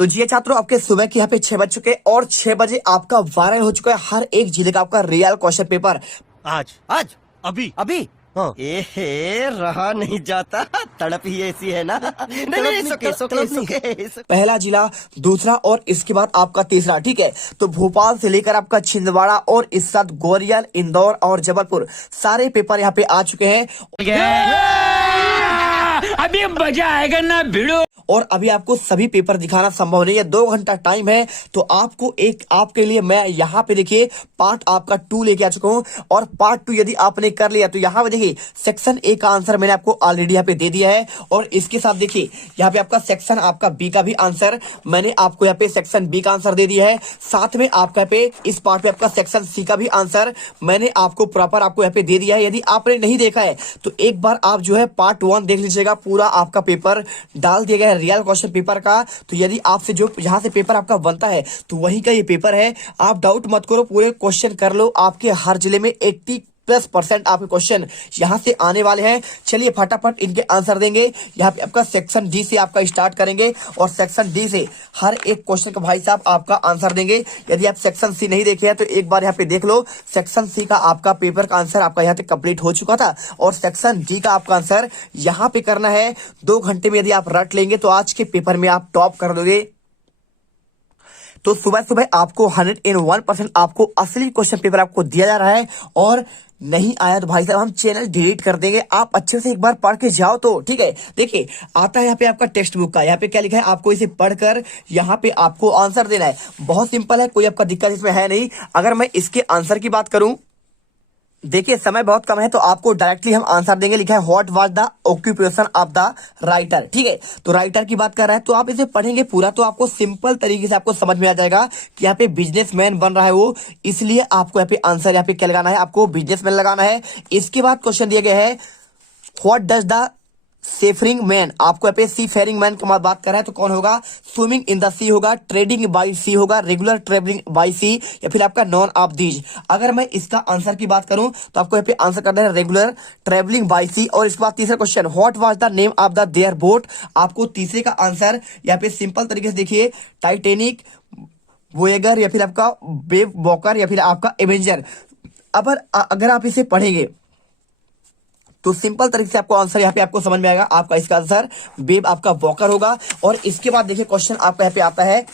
तो जी छात्रों, आपके सुबह के यहाँ पे 6 बज चुके हैं और 6 बजे आपका वायरल हो चुका है हर एक जिले का आपका रियल क्वेश्चन पेपर। आज आज अभी अभी हाँ। रहा नहीं जाता, तड़प ही ऐसी है ना। नहीं नहीं, सुके पहला जिला, दूसरा और इसके बाद आपका तीसरा। ठीक है, तो भोपाल से लेकर आपका छिंदवाड़ा और इस साथ ग्वालियर, इंदौर और जबलपुर सारे पेपर यहाँ पे आ चुके हैं। अभी मजा आएगा ना भिड़ो। और अभी आपको सभी पेपर दिखाना संभव नहीं है, 2 घंटा टाइम है। तो आपको आपके लिए मैं यहाँ पे देखिए पार्ट आपका 2 लेके आ चुका हूँ। और पार्ट 2 यदि आपने कर लिया तो यहाँ पे देखिए सेक्शन ए का आंसर मैंने आपको ऑलरेडी यहाँ पे दे दिया है। और इसके साथ देखिए यहाँ पे आपका सेक्शन आपका बी का भी आंसर मैंने आपको यहाँ पे सेक्शन बी का आंसर दे दिया है। साथ में आपका यहाँ पे इस पार्ट पे आपका सेक्शन सी का भी आंसर मैंने आपको प्रॉपर आपको यहाँ पे दे दिया है। यदि आपने नहीं देखा है तो एक बार आप जो है पार्ट 1 देख लीजिएगा, पूरा आपका पेपर डाल दिया गया है रियल क्वेश्चन पेपर का। तो यदि आपसे जो जहां से पेपर आपका बनता है तो वहीं का ये पेपर है। आप डाउट मत करो, पूरे क्वेश्चन कर लो। आपके हर जिले में 80+% आपके क्वेश्चन यहां से आने वाले हैं। चलिए फटाफट इनके आंसर देंगे। यहाँ पे आपका सेक्शन डी से आपका स्टार्ट करेंगे और सेक्शन डी से हर एक क्वेश्चन का भाई साहब आपका आंसर देंगे। यदि आप सेक्शन सी नहीं देखे हैं तो एक बार यहाँ पे देख लो। सेक्शन सी का आपका पेपर का आंसर आपका यहाँ पे कंप्लीट हो चुका था और सेक्शन डी का आपका आंसर यहाँ पे करना है। 2 घंटे में यदि आप रट लेंगे तो आज के पेपर में आप टॉप कर दोगे। तो सुबह सुबह आपको 101% आपको असली क्वेश्चन पेपर आपको दिया जा रहा है। और नहीं आया तो भाई साहब हम चैनल डिलीट कर देंगे। आप अच्छे से एक बार पढ़ के जाओ तो ठीक है। देखिए आता है यहाँ पे आपका टेक्स्ट बुक का, यहाँ पे क्या लिखा है, आपको इसे पढ़कर यहाँ पे आपको आंसर देना है। बहुत सिंपल है, कोई आपका दिक्कत इसमें है नहीं। अगर मैं इसके आंसर की बात करूं, देखिए समय बहुत कम है तो आपको डायरेक्टली हम आंसर देंगे। लिखा है what was the occupation of the writer. ठीक है, तो राइटर की बात कर रहा है तो आप इसे पढ़ेंगे पूरा तो आपको सिंपल तरीके से आपको समझ में आ जाएगा कि यहाँ पे बिजनेसमैन बन रहा है वो, इसलिए आपको यहाँ पे आंसर यहाँ पे क्या लगाना है, आपको बिजनेसमैन लगाना है। इसके बाद क्वेश्चन दिया गया है व्हाट डज द सेफरिंग मैन, आपको यहाँ पे सी फेरिंग मैन की बात कर रहा है तो कौन होगा, स्विमिंग इन द सी होगा, ट्रेडिंग बाई सी होगा, रेगुलर ट्रेवलिंग बाई सी या फिर आपका नॉन ऑफ दीज। अगर मैं इसका आंसर की बात करूं तो आपको यहाँ पे आंसर करना है रेगुलर ट्रेवलिंग बाई सी। और इसके बाद तीसरा question what was the name of the their boat, आपको तीसरे का आंसर यहाँ पे सिंपल तरीके से देखिए टाइटेनिक, वोएगर या फिर आपका वेव वॉकर या फिर आपका एवेंजर। अगर आप इसे पढ़ेंगे तो सिंपल तरीके से आपको आंसर यहाँ पे आपको समझ में आएगा। आपका इसका आंसर बेब आपका वॉकर होगा। और इसके बाद देखिए क्वेश्चन आपका यहाँ पे आता है,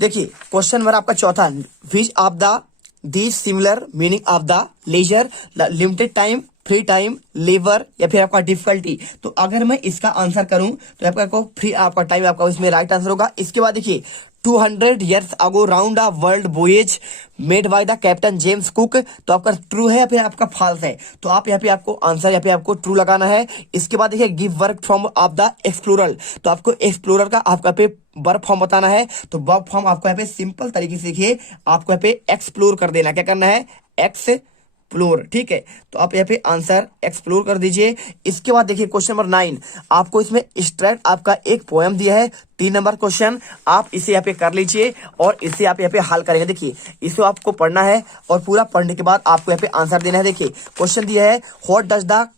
देखिए क्वेश्चन नंबर आपका चौथा, which of the these similar meaning of the leisure, limited time, free time, labour या फिर आपका डिफिकल्टी। तो अगर मैं इसका आंसर करूं तो आपका फ्री आपका टाइम आपका इसमें राइट आंसर होगा। इसके बाद देखिए 200 years ago round the world voyage made by the captain James Cook, तो आपका ट्रू है या फिर आपका फॉल्स है। तो आप यहाँ पे आपको आंसर यहाँ पे आपको ट्रू लगाना है। इसके बाद देखिए give work from of the explorer, तो आपको एक्सप्लोरर का आपका पे वर्क फॉर्म बताना है। तो वर्क फॉर्म आपको यहाँ पे सिंपल तरीके से देखिए आपको यहाँ पे एक्सप्लोर कर देना, क्या करना है, एक्सप्लोर। ठीक है, तो आप यहाँ पे आंसर एक्सप्लोर कर दीजिए। इसके बाद देखिए क्वेश्चन नंबर 9, आपको इसमें स्ट्रैट आपका एक पोएम दिया है, 3 नंबर क्वेश्चन। आप इसे यहाँ पे कर लीजिए और इसे आप यहाँ पे हल करेंगे। देखिए इसे आपको पढ़ना है और पूरा पढ़ने के बाद आपको यहाँ पे आंसर देना है। देखिए क्वेश्चन दिया है what does the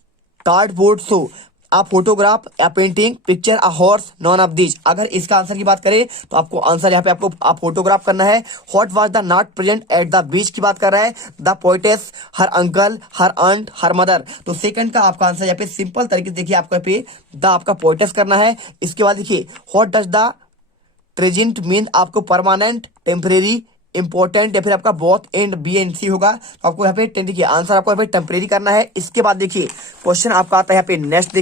cardboard show, a photograph, a painting, picture, a horse, none of these. अगर इसका आंसर की बात करें तो आपको आंसर यहाँ पे आपको आप फोटोग्राफ करना है। What was the not present at the beach की बात कर रहा है, the poetess, her uncle, her aunt, her mother. तो सेकंड का आपका आंसर यहाँ पे सिंपल तरीके से देखिए आपको यहाँ पे द आपका पोइटेस करना है। इसके बाद देखिए व्हाट डज द ट्रेजेंट मीन, आपको परमानेंट, टेम्परेरी, इंपॉर्टेंट या फिर आपका बोथ एंड बी एंड सी होगा। तो आपको यहाँ पे देखिए आंसर आपको यहाँ पे टेम्परेरी करना है। इसके बाद देखिए क्वेश्चन आपका आता है यहाँ पे नेक्स्ट।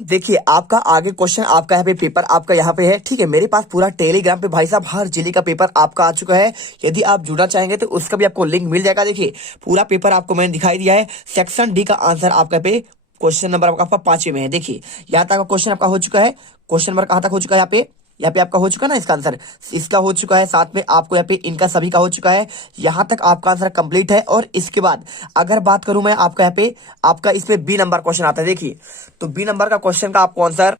देखिए आपका आगे क्वेश्चन आपका यहाँ पे पेपर आपका यहाँ पे है। ठीक है, मेरे पास पूरा टेलीग्राम पे भाई साहब हर जिले का पेपर आपका आ चुका है। यदि आप जुड़ना चाहेंगे तो उसका भी आपको लिंक मिल जाएगा। देखिए पूरा पेपर आपको मैंने दिखाई दिया है। सेक्शन डी का आंसर आपका पे क्वेश्चन नंबर आपका 5वें में है। देखिए यहाँ तक क्वेश्चन आपका हो चुका है। क्वेश्चन नंबर कहाँ तक हो चुका है, यहाँ पे आपका हो चुका है ना, इसका आंसर इसका हो चुका है। साथ में आपको यहाँ पे इनका सभी का हो चुका है। यहाँ तक आपका आंसर कंप्लीट है। और इसके बाद अगर बात करूं मैं आपका यहाँ पे आपका इसमें बी नंबर क्वेश्चन आता है। देखिए तो बी नंबर का क्वेश्चन का आपको आंसर,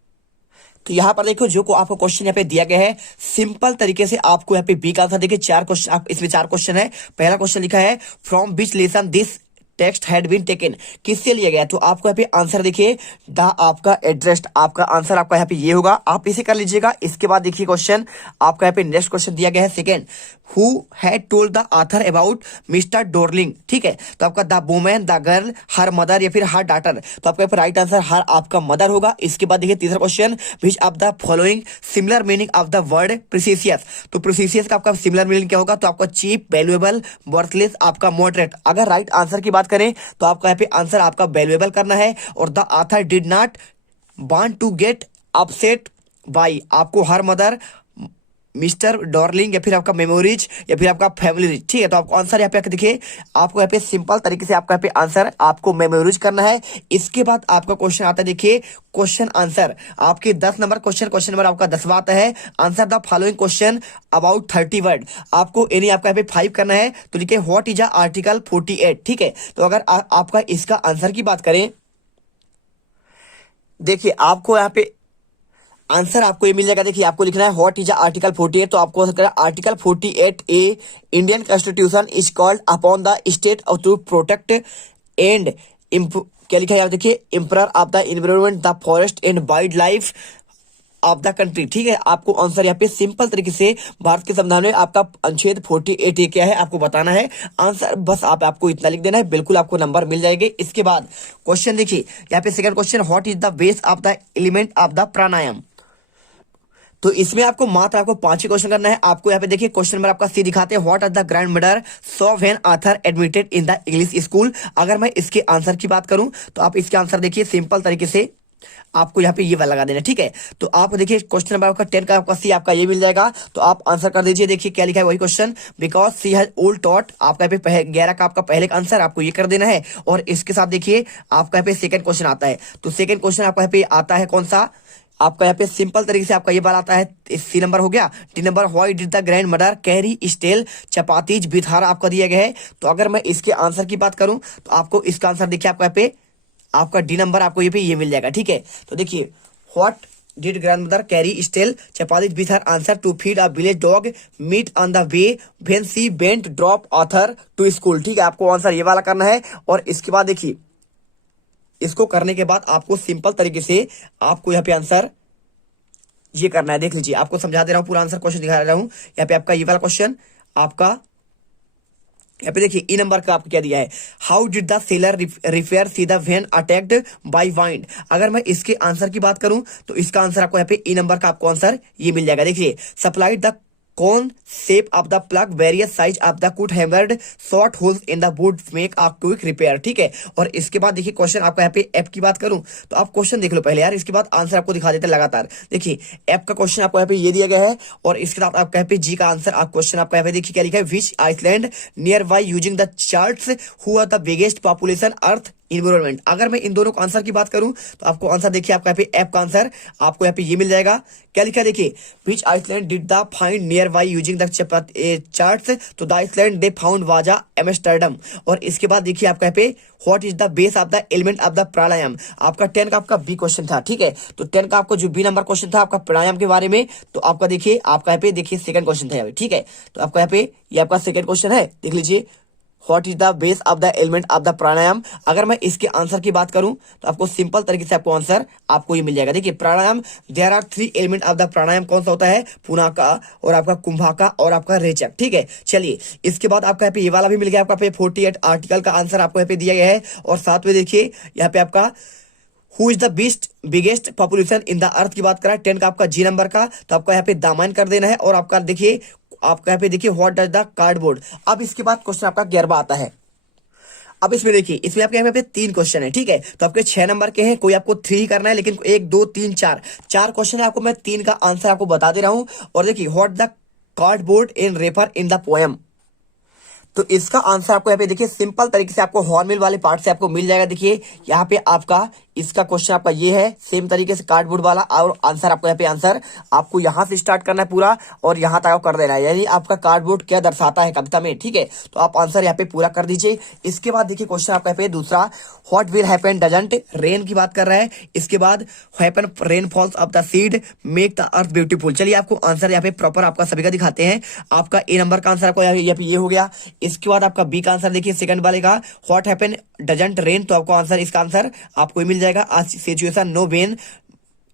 तो यहाँ पर देखो जो को आपको क्वेश्चन यहाँ पे दिया गया है सिंपल तरीके से आपको यहाँ पे बी का आंसर देखिए 4 क्वेश्चन, इसमें 4 क्वेश्चन है। पहला क्वेश्चन लिखा है from which lesson this text had been taken, किससे लिया गया? तो आपको यहाँ पे आंसर देखिए द आपका एड्रेस, आपका आंसर आपका यहाँ पे ये होगा, आप इसे कर लीजिएगा। इसके बाद देखिए क्वेश्चन आपका यहाँ पे नेक्स्ट क्वेश्चन दिया गया है second, who had told the author about mister Darling, ठीक है। तो आपका the women, the girl, her mother या फिर हर डॉटर, तो आपका राइट आंसर हर आपका मदर होगा। इसके बाद देखिए तीसरा question, which of the following similar meaning of the word precious, तो प्रीसियस का आपका सिमिलर मीनिंग क्या होगा? तो आपका चीप, वैल्यूएबल, वर्थलेस, आपका मॉडरेट। अगर राइट आंसर की बात करें तो आपका यहाँ पे आंसर आपका वैल्यूएबल करना है, और the author did not want to get upset by, आपको हर मदर, मिस्टर डॉर्लिंग या फिर आपका मेमोरीज या फिर आपका फैमिली, ठीक है। तो आपको आंसर यहाँ पे देखिए, आपको यहाँ पे सिंपल तरीके से आपका यहाँ पे आंसर आपको मेमोरीज करना है। इसके बाद आपका क्वेश्चन आता है देखिए क्वेश्चन आंसर, आपके 10 नंबर क्वेश्चन नंबर आपका 10वां आता है, answer the following question about 30 word, आपको यानी आपका यहाँ पे 5 करना है। तो देखिए व्हाट इज आर्टिकल 48, ठीक है। तो अगर आपका इसका आंसर की बात करें, देखिए आपको यहाँ पे आंसर आपको ये मिल जाएगा। देखिए आपको लिखना है व्हाट इज आर्टिकल 48, तो आपको article 48 A Indian constitution is called upon the state of to protect and क्या लिखा है आप देखिए, emperor of the environment, the forest and wild life of the country, ठीक है। आपको आंसर यहाँ पे सिंपल तरीके से भारत के संविधान में आपका अनुच्छेद 48 ये क्या है आपको बताना है। आंसर बस आपको इतना लिख देना है, बिल्कुल आपको नंबर मिल जाएंगे। इसके बाद क्वेश्चन देखिए यहाँ पे second question, what is the base of the element of the pranayama, तो इसमें आपको मात्र आपको 5 ही क्वेश्चन करना है। आपको यहाँ पे देखिए क्वेश्चन नंबर आपका सी दिखाते हैं, what are the grand mother so when author admitted in the English school. अगर मैं इसके आंसर की बात करूं तो आप इसके आंसर देखिए सिंपल तरीके से आपको यहाँ पे ये वाला लगा देना, ठीक है। तो आप देखिए क्वेश्चन नंबर आपका 10 का आपका सी आपका ये मिल जाएगा, तो आप आंसर कर दीजिए। देखिए क्या लिखा है वही question, because she has old taught, आपका यहाँ पे 11 का आपका पहले का आंसर आपको ये कर देना है। और इसके साथ देखिए आपका यहाँ पे सेकंड क्वेश्चन आता है, तो सेकंड क्वेश्चन आपका यहाँ पे आता है कौन सा, आपका यहाँ पे सिंपल तरीके से आपका ये बात आता है, सी नंबर हो गया। D number, why did the grand mother carry stale chapatis with her, आपका दिया गया है। तो अगर मैं इसके आंसर की बात करूं तो आपको इसका आंसर देखिए आपका यहाँ पे आपका डी नंबर आपको ये पे ये मिल जाएगा, ठीक है। तो देखिए what did grand mother carry stale chapatis with her, answer to feed a village dog meet on the way when she went drop author to school, ठीक है। आपको आंसर ये वाला करना है। और इसके बाद देखिए इसको करने के बाद आपको सिंपल तरीके से आपको यहाँ पे आंसर ये करना है। देख लीजिए आपको समझा दे रहा हूं, पूरा आंसर क्वेश्चन दिखा रहा हूं। यहाँ पे आपका ये वाला क्वेश्चन आपका यहाँ पे देखिए ई नंबर का आपको क्या दिया है, how did the seller repair see the when attacked by wind. अगर मैं इसके आंसर की बात करूं तो इसका आंसर आपको यहाँ पे ई नंबर का आपको आंसर ये मिल जाएगा। देखिए सप्लाइड द कौन shape of the plug various size of the could hammered short holes in the wood make a quick repair, ठीक है। और इसके बाद देखिए क्वेश्चन आपका यहाँ पे एफ की बात करूं तो आप क्वेश्चन देख लो पहले यार, इसके बाद आंसर आपको दिखा देते हैं लगातार। देखिए एफ का क्वेश्चन आपको यहाँ पे ये दिया गया है, और इसके साथ आपका यहाँ पे जी का आंसर आप क्वेश्चन आपका यहाँ पे देखिए क्या लिखा है, which island near by using the charts who are the biggest population earth environment. अगर मैं इन दोनों का आंसर की बात करूं तो आपको आंसर देखिए आपका यहाँ पे एफ का आंसर आपको यहाँ पे ये मिल जाएगा। क्या लिखा है देखिए, which island did the find near by using the charts, तो the island they found was Amsterdam. और इसके बाद देखिए आपका यहाँ पे what is the base of the element of the pranayama, आपका 10 का आपका बी क्वेश्चन था, ठीक है। तो 10 का आपको जो बी नंबर क्वेश्चन था आपका प्राणायाम के बारे में, तो आपका देखिए आपका यहाँ पे देखिए सेकंड क्वेश्चन था यहाँ पे, ठीक है। तो आपका यहाँ पे ये आपका सेकंड क्वेश्चन है, देख लीजिए what is the base of the element of the pranayama. अगर मैं इसके आंसर की बात करूं तो आपको सिंपल तरीके से आपको आंसर आपको ये मिल जाएगा। देखिए pranayama, there are 3 element of the pranayama, कौन सा होता है, पुनाका और आपका कुंभाका और आपका रेचक, ठीक है। चलिए इसके बाद आपका यहाँ पे ये वाला भी मिल गया, आपका पे 48 आर्टिकल का आंसर आपको यहाँ पे दिया गया है। और साथ में देखिए यहाँ पे आपका who is the biggest population in the earth की बात करा 10 का आपका जी नंबर का, तो आपका यहाँ पे दामन कर देना है। और आपका देखिए आपका यहाँ पे देखिए व्हाट डज द कार्डबोर्ड। अब इसके बाद क्वेश्चन आपका 11वां आता है। अब इसमें देखिए इसमें आपके यहाँ पे 3 क्वेश्चन है, ठीक है। तो आपके 6 नंबर के हैं, कोई आपको 3 ही करना है, लेकिन 1 2 3 4 क्वेश्चन है। आपको मैं 3 का आंसर आपको बता दे रहा हूं। और देखिए what the cardboard in refer in the poem, तो इसका आंसर आपको यहाँ पे देखिए सिंपल तरीके से आपको हॉर्नबिल वाले पार्ट से आपको मिल जाएगा। देखिए यहाँ पे आपका इसका क्वेश्चन आपका ये है सेम तरीके से कार्डबोर्ड वाला, और आंसर आपको यहाँ पे आंसर आपको यहाँ से स्टार्ट करना है पूरा और यहाँ तक कर देना है, यानी आपका कार्डबोर्ड क्या दर्शाता है कविता में, ठीक है। तो आप आंसर यहाँ पे पूरा कर दीजिए। इसके बाद देखिए क्वेश्चन आपका यहाँ पे दूसरा, what will happen doesn't rain की बात कर रहा है। इसके बाद happen rain false of the seed make the earth beautiful. चलिए आपको आंसर यहाँ पे प्रॉपर आपका सभी का दिखाते हैं। आपका ए नंबर का आंसर आपको यहाँ पे ये हो गया। इसके बाद आपका बी का आंसर देखिए सेकंड वाले का, व्हाट हैपन डजंट रेन, तो आपको आंसर इसका आंसर आपको मिल जाएगा। Situation know when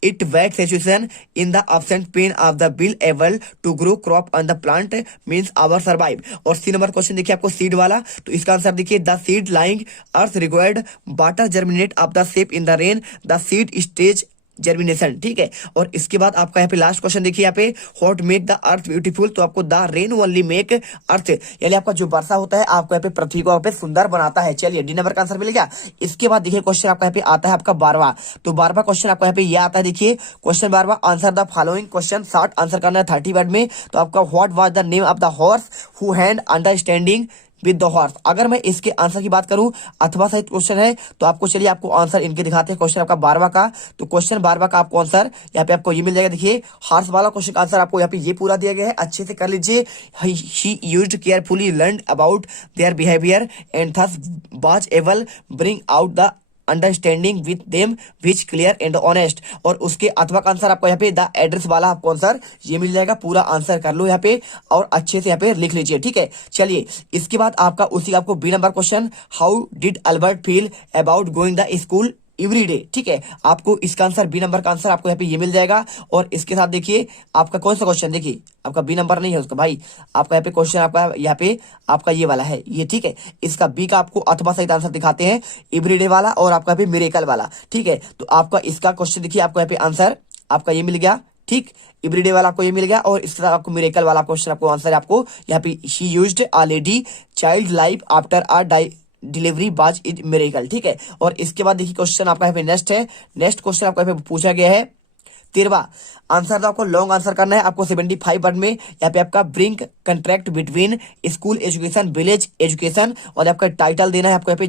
it wet situation in the absent pain of the bill able to grow crop on the plant means our survive। और सी number question देखिए आपको seed वाला, तो इसका आंसर देखिए the seed lying earth required water germinate of the shape in the rain the seed stage germination, ठीक है। और इसके बाद आपका यहाँ पे लास्ट क्वेश्चन देखिए यहाँ पे what make the earth beautiful, तो आपको द रेन ओनली मेक अर्थ, यानी आपका जो वर्षा होता है आपको यहाँ पे पृथ्वी को यहाँ पे सुंदर बनाता है। चलिए डी नंबर का आंसर मिल गया। इसके बाद देखिए क्वेश्चन आपका यहाँ पे आता है आपका 12वां, तो 12वां क्वेश्चन आपका यहाँ पे ये आता है देखिए क्वेश्चन 12वां, answer the following question, short answer करना है 30 वर्ड में। तो आपका what was the name of the horse who had understanding with the horse. अगर मैं इसके आंसर की बात करूं अथवा सहित क्वेश्चन है, तो आपको चलिए आपको आंसर इनके दिखाते हैं। क्वेश्चन आपका 12वां का, तो क्वेश्चन 12वां का आपको आंसर यहाँ पे आपको ये मिल जाएगा। देखिए हॉर्स वाला क्वेश्चन का आंसर आपको यहाँ पे ये पूरा दिया गया है, अच्छे से कर लीजिए। ही used carefully learn about their behaviour and thus was able bring out the understanding with them which clear and honest. और उसके अथवा का आंसर आपको यहाँ पे द एड्रेस वाला आपको आंसर ये मिल जाएगा। पूरा आंसर कर लो यहाँ पे और अच्छे से यहाँ पे लिख लीजिए, ठीक है। चलिए इसके बाद आपका उसी आपको B number question, how did Albert feel about going the school every day, ठीक है। आपको इसका आंसर बी नंबर का आंसर आपको यहाँ पे ये मिल जाएगा। और इसके साथ देखिए आपका कौन सा क्वेश्चन, देखिए आपका बी नंबर नहीं है उसका भाई, आपका यहाँ पे क्वेश्चन आपका यहाँ पे आपका ये वाला है ये, ठीक है। इसका बी का आपको अथवा सहित आंसर दिखाते हैं, एवरीडे वाला और आपका भी मिरेकल वाला, ठीक है। तो आपका इसका क्वेश्चन देखिए आपको यहाँ पे आंसर आपका ये मिल गया, ठीक। एवरीडे वाला आपको ये मिल गया और इसके साथ आपको मिरेकल वाला क्वेश्चन आपको आंसर आपको यहाँ पे she used a lady child life after a delivery बाज इज मिरेकल, ठीक है। और इसके बाद देखिए क्वेश्चन आपका यहाँ पे नेक्स्ट है, नेक्स्ट क्वेश्चन आपको यहाँ पे पूछा गया है 13वां, आंसर तो आपको लॉन्ग आंसर करना है आपको 75 वर्ड में। यहाँ पे आपका bring contract between school education village education, और आपका टाइटल देना है आपको यहाँ पे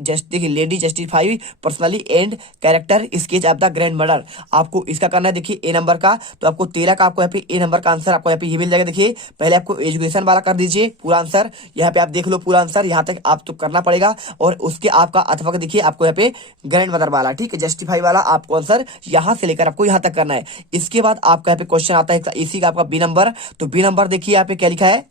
देखिए lady justify personally and character sketch of the grand mother. आपको इसका करना है देखिए ए नंबर का, तो आपको 13 का आपको यहाँ पे ए नंबर का आंसर आपको यहाँ पे ये मिल जाएगा। देखिए पहले आपको एजुकेशन वाला कर दीजिए पूरा आंसर, यहाँ पे आप देख लो पूरा आंसर यहाँ तक आप तो करना पड़ेगा। और उसके आपका अथवा का देखिए आपको यहाँ पे ग्रैंड मदर वाला, ठीक है, जस्टिफाई वाला आपको आंसर यहाँ से लेकर आपको यहाँ तक करना है। इसके बाद आपका यहाँ पे क्वेश्चन आता है इसी का आपका बी नंबर, तो बी नंबर देखिए यहाँ पे क्या लिखा है,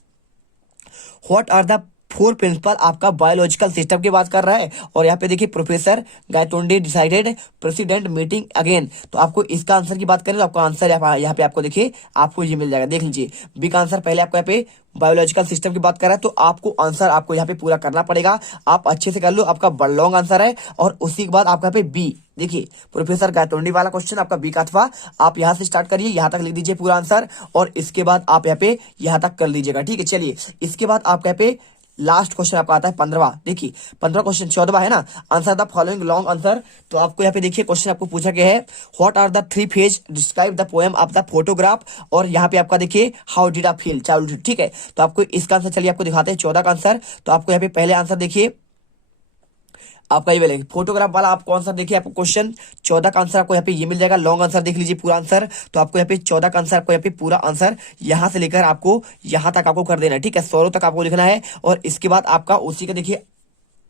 व्हाट आर द 4 प्रिंसिपल आपका बायोलॉजिकल सिस्टम की बात कर रहा है। और यहाँ पे देखिए professor Gaitonde decided president meeting again, तो आपको इसका आंसर की बात करें तो आपका आंसर यहाँ पे आपको देखिए आपको ये मिल जाएगा। देख लीजिए बी का आंसर पहले आपको यहाँ पे बायोलॉजिकल सिस्टम की बात कर रहा है, तो आपको आंसर आपको यहाँ पे पूरा करना पड़ेगा। आप अच्छे से कर लो, आपका बड़ा लॉन्ग आंसर है। और उसी के बाद आपका यहाँ पे बी देखिए प्रोफेसर गायतोंडी वाला क्वेश्चन आपका बी का अथवा आप यहाँ से स्टार्ट करिए, यहाँ तक लिख दीजिए पूरा आंसर और इसके बाद आप यहाँ पे यहाँ तक कर लीजिएगा, ठीक है। चलिए इसके बाद आपका यहाँ पे लास्ट क्वेश्चन आपका आता है 15वां, देखिए 15वां क्वेश्चन 14वां है ना, answer the following long answer. तो आपको यहाँ पे देखिए क्वेश्चन आपको पूछा गया है, what are the 3 phase describe the poem of the photograph. और यहाँ पे आपका देखिए how did I feel childhood, ठीक है। तो आपको इसका आंसर चलिए आपको दिखाते हैं 14 का आंसर। तो आपको यहाँ पे पहले आंसर देखिए आपका ये वाला फोटोग्राफ वाला आपको आंसर देखिए आपको क्वेश्चन 14 का आंसर आपको यहाँ पे ये मिल जाएगा। लॉन्ग आंसर देख लीजिए पूरा आंसर, तो आपको यहाँ पे 14 का आंसर आपको यहाँ पे पूरा आंसर यहाँ से लेकर आपको यहाँ तक आपको कर देना है, ठीक है। 16 तक आपको लिखना है और इसके बाद आपका उसी का देखिए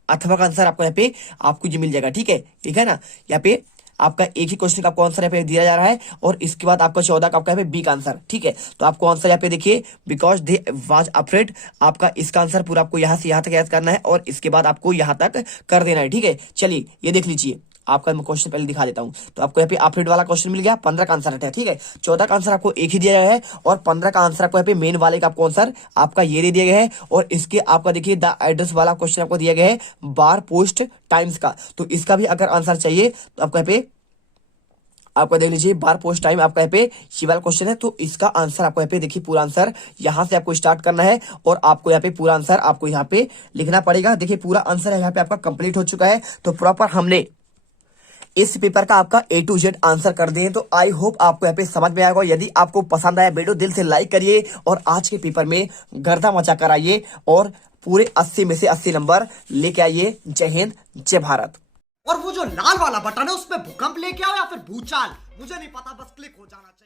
अथवा का आंसर आपको यहाँ पे आपको ये मिल जाएगा, ठीक है, ठीक है ना। यहाँ पे आपका एक ही क्वेश्चन का आपको आंसर यहाँ पे दिया जा रहा है और इसके बाद आपका 14 का आपका यहाँ पे बी का आंसर, ठीक है। तो आपको आंसर यहाँ पे देखिए बिकॉज दे वाज अफ्रेड, आपका इसका आंसर पूरा आपको यहाँ से यहाँ तक याद करना है और इसके बाद आपको यहाँ तक कर देना है, ठीक है। चलिए ये देख लीजिए आपका मैं क्वेश्चन पहले दिखा देता हूं। तो आपको यहाँ पे अफ्रेड वाला क्वेश्चन मिल गया, 15 का आंसर है, ठीक है। 14 का आंसर आपको एक ही दिया गया है और 15 का आंसर आपको यहाँ पे मेन वाले का आपको आंसर आपका ये दे दिया गया है। और इसके आपका देखिए द एड्रेस वाला क्वेश्चन आपको दिया गया है बार पोस्ट टाइम्स का, तो इसका भी अगर आंसर चाहिए तो आपको यहाँ पे आपको देख लीजिए बार पोस्ट टाइम आपका यहाँ पे ये वाला क्वेश्चन है। तो इसका आंसर आपको यहाँ पे देखिए पूरा आंसर यहाँ से आपको स्टार्ट करना है और आपको यहाँ पे पूरा आंसर आपको यहाँ पे लिखना पड़ेगा। देखिए पूरा आंसर यहाँ पे आपका कंप्लीट हो चुका है। तो प्रॉपर हमने इस पेपर का आपका A to Z आंसर कर दिए। तो आई होप आपको यहाँ पे समझ में आएगा। यदि आपको पसंद आया वीडियो दिल से लाइक करिए और आज के पेपर में गर्दा मचा कर आइए और पूरे 80 में से 80 नंबर लेके आइए। जय हिंद, जय भारत। और वो जो लाल वाला बटन है उस पे भूकंप लेके आओ या फिर भूचाल, मुझे नहीं पता, बस क्लिक हो जाना चाहिए।